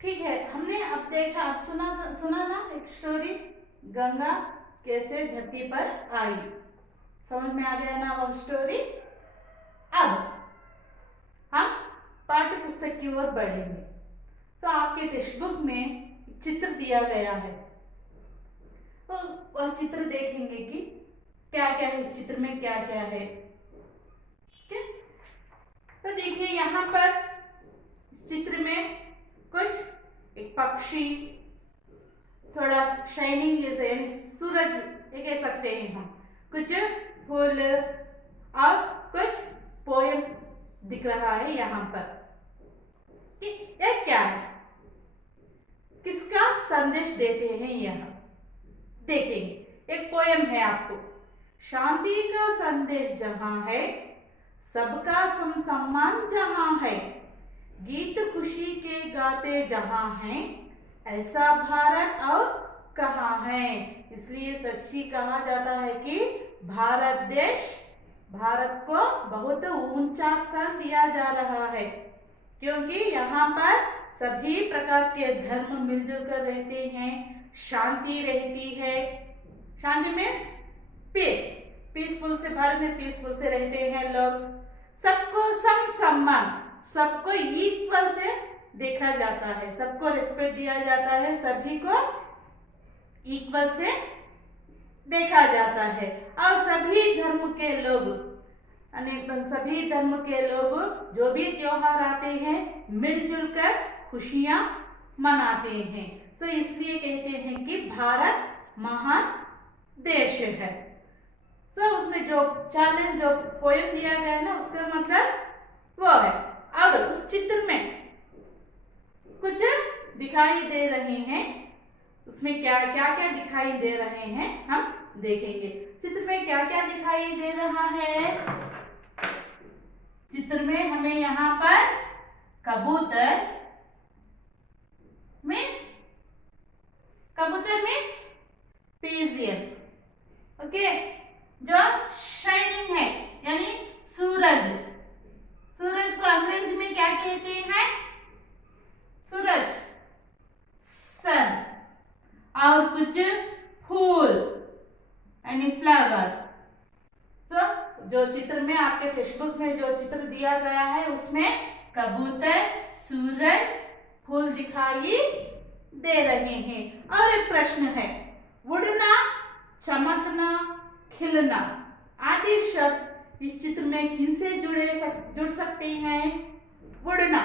ठीक है, हमने अब देखा, अब सुना ना एक स्टोरी, गंगा कैसे धरती पर आई। समझ में आ गया ना वो स्टोरी। अब हम पाठ्य पुस्तक की ओर बढ़ेंगे। तो आपके टेक्स्ट बुक में चित्र दिया गया है, तो वह चित्र देखेंगे कि क्या क्या है, उस चित्र में क्या क्या है। ठीक है, तो देखिए यहाँ पर इस चित्र में कुछ एक पक्षी, थोड़ा शाइनिंग जैसे यानी सूरज ये कह सकते हैं हम, कुछ फूल और कुछ पोयम दिख रहा है यहाँ पर। यह क्या है, किसका संदेश देते हैं यहाँ देखेंगे। एक पोयम है आपको, शांति का संदेश जहां है, सबका सम्मान जहां है, गीत खुशी के गाते जहां हैं, ऐसा भारत और कहाँ है। इसलिए सच्ची कहा जाता है कि भारत देश, भारत को बहुत ऊंचा स्थान दिया जा रहा है, क्योंकि यहाँ पर सभी प्रकार के धर्म मिलजुल कर रहते हैं, शांति रहती है। शांति मीन्स पीस, पीसफुल से, भारत में पीसफुल से रहते हैं लोग, सबको सम सम्मान, सबको इक्वल से देखा जाता है, सबको रिस्पेक्ट दिया जाता है, सभी को इक्वल से देखा जाता है। और सभी धर्म के लोग, अनेक सभी धर्म के लोग जो भी त्योहार आते हैं मिलजुल कर खुशियां मनाते हैं। तो इसलिए कहते हैं कि भारत महान देश है। तो उसमें जो चैलेंज, जो पोएम दिया गया है ना, उसका मतलब वो है। अब उस चित्र में कुछ दिखाई दे रहे हैं, उसमें क्या क्या क्या दिखाई दे रहे हैं हम देखेंगे। चित्र में क्या क्या दिखाई दे रहा है, चित्र में हमें यहाँ पर कबूतर मीन्स पिजियन, ओके, जो शाइनिंग है यानी सूरज, सूरज को अंग्रेजी में क्या कहते हैं, सूरज, सन। और कुछ फूल यानी फ्लावर। तो जो चित्र में आपके टेक्स्ट बुक में जो चित्र दिया गया है उसमें कबूतर, सूरज, फूल दिखाई दे रहे हैं। और एक प्रश्न है, उड़ना, चमकना, खिलना आदि शब्द इस चित्र में किनसे जुड़ सकते हैं। उड़ना,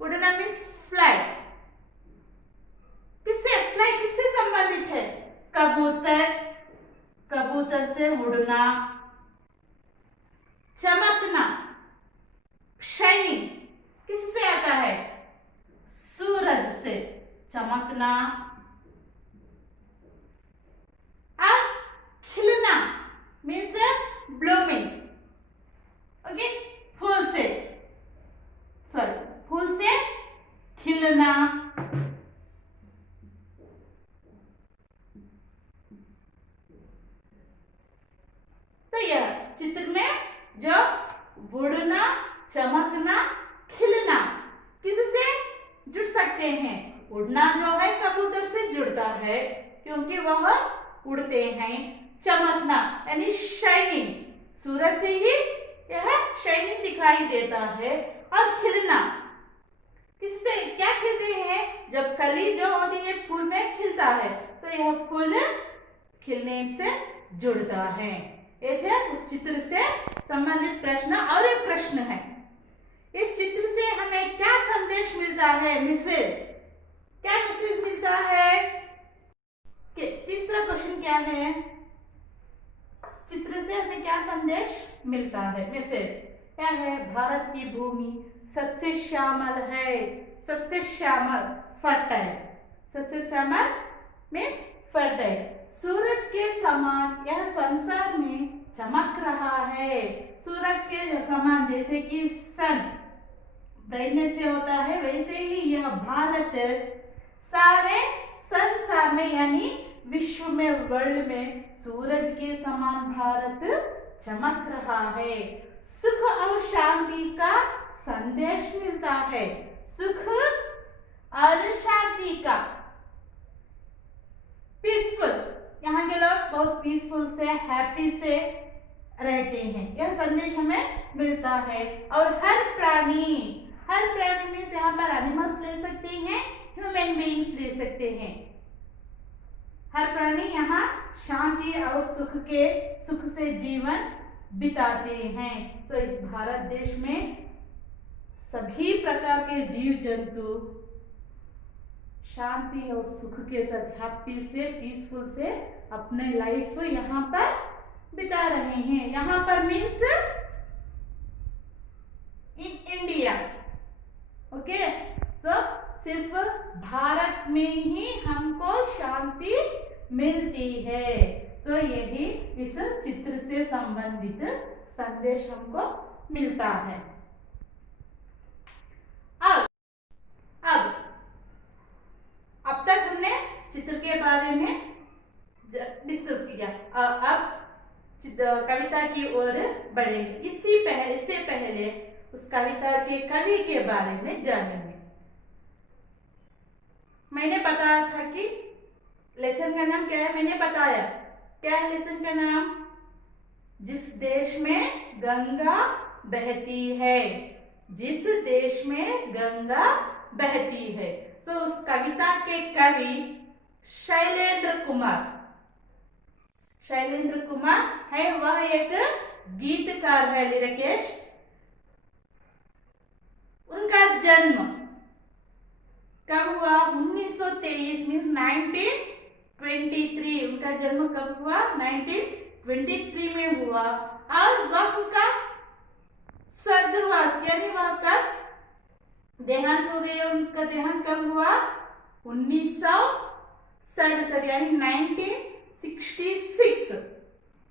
उड़ना मीन्स फ्लाई, किससे संबंधित है, कबूतर, कबूतर से उड़ना। चमकना, शाइनिंग किससे आता है, सूरज से चमकना। अब खिलना मीन्स ब्लूमिंग, ओके, फूल से, सॉरी, फूल से खिलना। तो यह चित्र में जो उड़ना, चमकना, खिलना किससे जुड़ सकते हैं, उड़ना जो है कबूतर से जुड़ता है क्योंकि वह उड़ते हैं। चमकना यानी शाइनिंग, सूरज से ही यह शाइनिंग दिखाई देता है। और खिलना, किससे क्या खिलते हैं, जब कली जो होती है फूल में खिलता है तो यह फूल खिलने से जुड़ता है। ये थे उस चित्र से संबंधित प्रश्न। और एक प्रश्न है, इस चित्र से हमें क्या संदेश मिलता है, मैसेज, क्या मैसेज मिलता है। तीसरा क्वेश्चन क्या है, चित्र से हमें क्या संदेश मिलता है, मैसेज क्या है। भारत की भूमि सस्य श्यामल है, सस्य श्यामल, फर्टाइल, सस्य श्यामल मीन्स फर्टाइल। सूरज के समान यह संसार में चमक रहा है, सूरज के समान, जैसे कि सन ब्राइटनेस से होता है वैसे ही यह भारत सारे संसार में यानी विश्व में, वर्ल्ड में सूरज के समान भारत चमक रहा है। सुख और शांति का संदेश मिलता है, सुख और सीखा। पीसफुल, यहाँ के लोग बहुत पीसफुल से, हैप्पी से रहते हैं, यह संदेश हमें मिलता है। और हर प्राणी में यहाँ पर एनिमल्स ले सकते हैं, ह्यूमन बीइंग्स ले सकते हैं। हर प्राणी यहाँ शांति और सुख से जीवन बिताते हैं। तो इस भारत देश में सभी प्रकार के जीव जंतु शांति और सुख के साथ, हैप्पी से, पीसफुल से अपने लाइफ यहाँ पर बिता रहे हैं। यहाँ पर मीन्स इन इंडिया, ओके। तो सिर्फ भारत में ही हमको शांति मिलती है। तो यही इस चित्र से संबंधित संदेश हमको मिलता है। अब तक हमने चित्र के बारे में डिस्कस किया। अब कविता की ओर बढ़ेंगे। इससे पहले उस कविता के कवि के बारे में जानेंगे। मैंने बताया था कि लेसन का नाम क्या है, मैंने बताया। क्या है लेसन का नाम? जिस देश में गंगा बहती है, जिस देश में गंगा बहती है। तो उस कविता के कवि शैलेंद्र कुमार है। वह एक गीतकार है, लिरिकेश। उनका जन्म कब हुआ? 1923 मीन्स 1923। उनका जन्म कब हुआ? 1923 में हुआ। और वह उनका स्वर्गवास यानी वह कब देहांत हो गया? उनका देहांत कब हुआ? 1967 यानी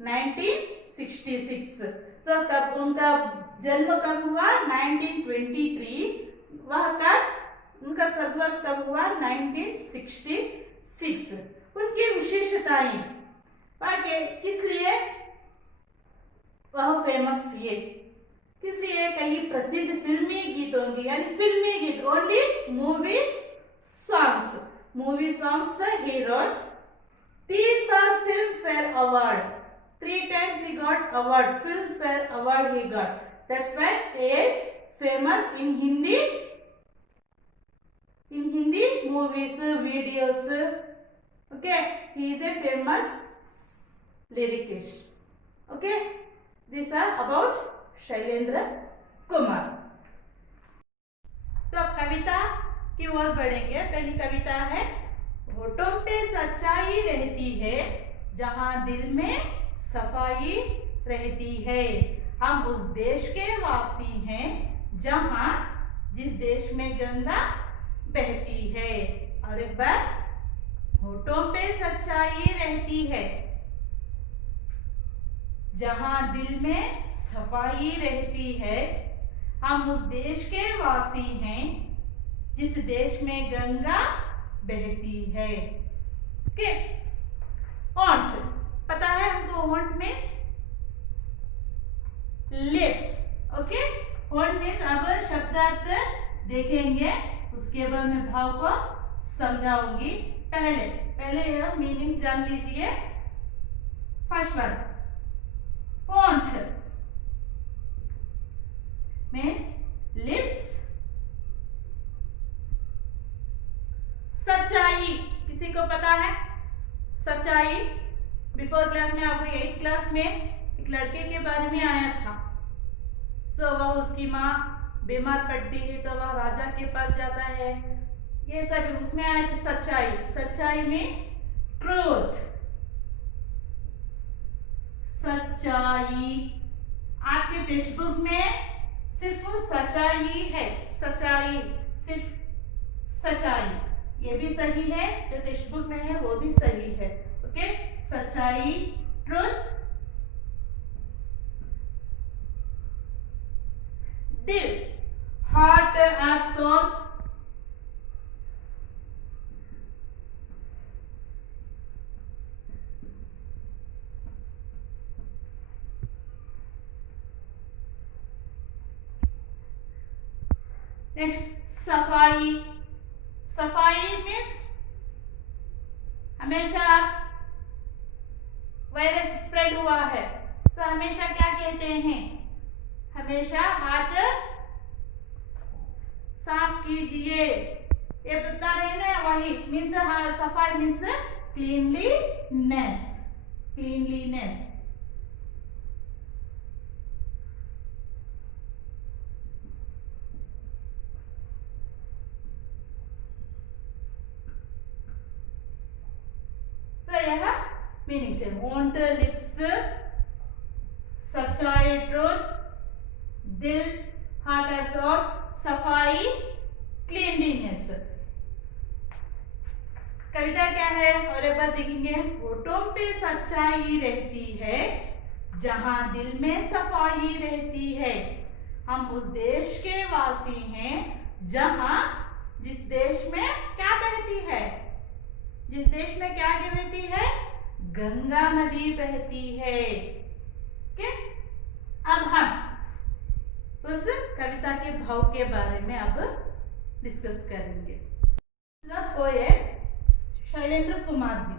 1966। तो कब उनका जन्म कब हुआ? 1923। वह कब उनका स्वर्गवास कब हुआ? 1966। उनकी विशेषताएं किस लिए वह फेमस हुए, किस लिए? कई प्रसिद्ध फिल्मी गीत होंगे, यानी फिल्मी गीत, only movie songs he wrote. 3 bar film fair award, 3 times he got award, film fare award he got. That's why he is famous in Hindi movies, videos. Okay, he is a famous lyricist. Okay, these are about Shailendra Kumar. तो अब कविता की ओर बढ़ेंगे। पहली कविता है, होठों पे सच्चाई रहती है, जहां दिल में सफाई रहती है। हम उस देश के वासी हैं जिस देश में गंगा बहती है। और एक बार, होठों पे सच्चाई रहती है, जहां दिल में सफाई रहती है। हम उस देश के वासी हैं जिस देश में गंगा बहती है। ओके, होंठ पता है हमको? होंठ मीन्स लिप्स। ओके, होंठ मीन्स, अब शब्दार्थ देखेंगे, उसके बाद मैं भाव को समझाऊंगी। पहले मीनिंग जान लीजिए। फर्स्ट वन, होंठ मीन्स लिप्स। सच्चाई किसी को पता है? सच्चाई बिफोर क्लास में आपको 8th क्लास में एक लड़के के बारे में आया था। सो वह उसकी माँ बीमार पड़ती है तो वह राजा के पास जाता है, ये सब उसमें आया था। सच्चाई मीन्स ट्रूथ। सच्चाई आपके टेक्स्ट बुक में सिर्फ सच्चाई है, सिर्फ सच्चाई, ये भी सही है, जो टेक्स्ट बुक में है वो भी सही है। ओके, सच्चाई, ट्रूथ। दिल, हार्ट और सोल। नेक्स्ट, सफाई मीन्स हमेशा वायरस स्प्रेड हुआ है तो हमेशा क्या कहते हैं, हमेशा हाथ साफ कीजिए, ये बता रहे ना, वही मीन्स सफाई मीन्स क्लीनलीनेस, क्लीनलीनेस। तो यह मीनिंग से वॉन्ट लिप्स सच्चाई ट्रूथ, दिल हार्ट और सफाई क्लीनलीनेस। कविता क्या है और एक बार देखेंगे, होठों पे सच्चाई रहती है जहां दिल में सफाई रहती है। हम उस देश के वासी हैं जहां जिस देश में क्या बहती है, जिस देश में क्या बहती है, गंगा नदी बहती है। ओके, अब हम उस कविता के भाव के बारे में अब डिस्कस करेंगे। पोएट शैलेंद्र कुमार जी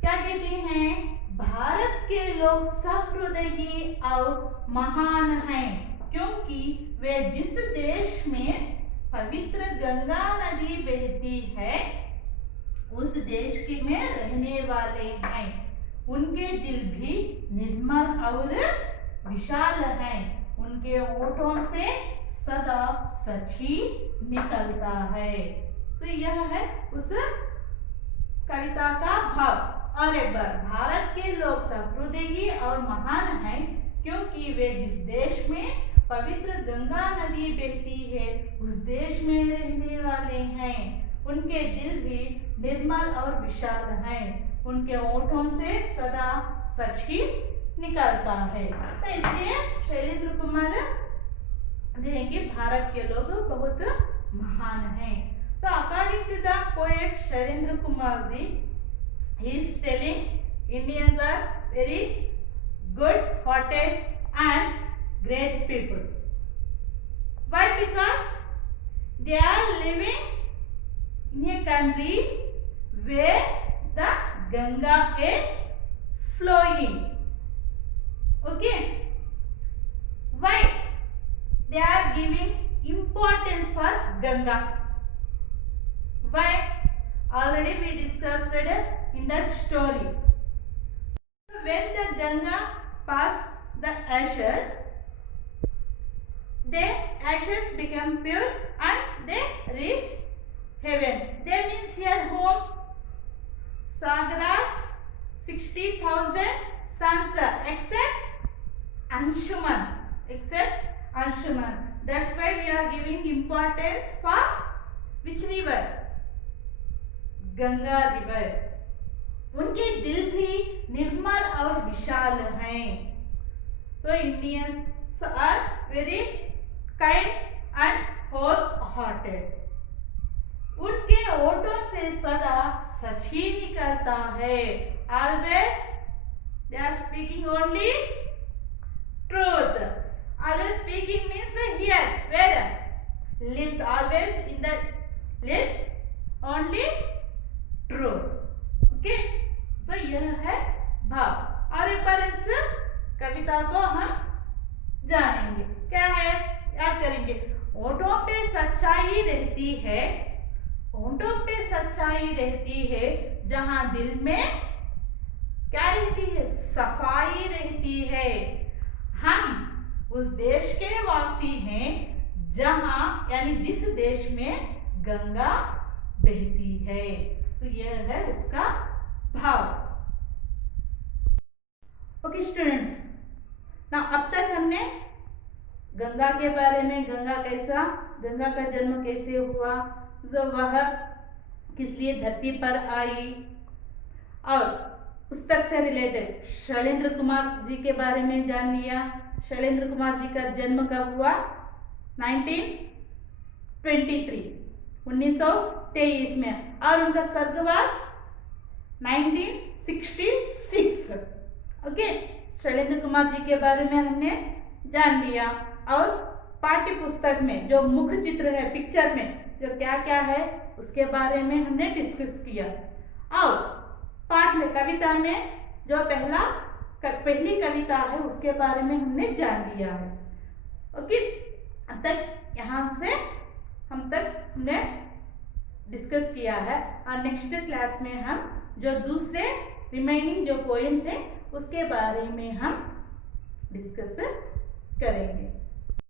क्या कहते हैं, भारत के लोग सहृदयी और महान हैं क्योंकि वे जिस देश में पवित्र गंगा नदी बहती है उस देश के में रहने वाले हैं। उनके दिल भी निर्मल और विशाल हैं, उनके होठों से सदा सच ही निकलता है। तो यह है उस कविता का भाव। और एक बार, भारत के लोग सहृदयी और महान हैं क्योंकि वे जिस देश में पवित्र गंगा नदी बहती है उस देश में रहने वाले हैं। उनके दिल भी निर्मल और विशाल हैं, उनके होठों से सदा सच ही निकलता है। तो इसलिए शैलेंद्र कुमार कि भारत के लोग बहुत महान हैं। तो according to the poet Shailendra Kumar ji, he is telling Indians are very good hearted and great people. Why? Because they are living in a country where the Ganga is flowing. Okay, why they are giving importance for Ganga? Why? Already we discussed in that story. When the Ganga pass the ashes, the ashes become pure and they reach heaven. They means here home. Sagra's 60,000 sons except Anshuman. Except Anshuman. That's why we are giving importance for which river? Ganga river. उनके दिल भी निर्मल और विशाल हैं। तो Indians are very kind and whole hearted. उनके होठों से सदा सच ही निकलता है। Always they are speaking only truth. Always speaking means here where lips, always in the lips only truth. Okay, तो यह है भाव। और एक बार इस कविता को हम जानेंगे। क्या है, याद करेंगे। होठों पे सच्चाई रहती है, होठों पे सच्चाई रहती है जहां दिल में क्या रहती है, सफाई रहती है। हम उस देश के वासी हैं जहां यानी जिस देश में गंगा बहती है। तो यह है उसका भाव। ओके स्टूडेंट्स, ना अब तक हमने गंगा के बारे में, गंगा कैसा, गंगा का जन्म कैसे हुआ, जो वह किस लिए धरती पर आई, और पुस्तक से रिलेटेड शैलेंद्र कुमार जी के बारे में जान लिया। शैलेंद्र कुमार जी का जन्म कब हुआ, 1923 में, और उनका स्वर्गवास 1966। ओके, शैलेंद्र कुमार जी के बारे में हमने जान लिया। और पाठ्य पुस्तक में जो मुख्य चित्र है, पिक्चर में जो क्या क्या है उसके बारे में हमने डिस्कस किया। और पाठ में, कविता में जो पहली कविता है उसके बारे में हमने जान लिया है। ओके, अब तक यहाँ से हम तक हमने डिस्कस किया है, और नेक्स्ट क्लास में हम जो दूसरे रिमेनिंग जो पोएम्स हैं उसके बारे में हम डिस्कस करेंगे।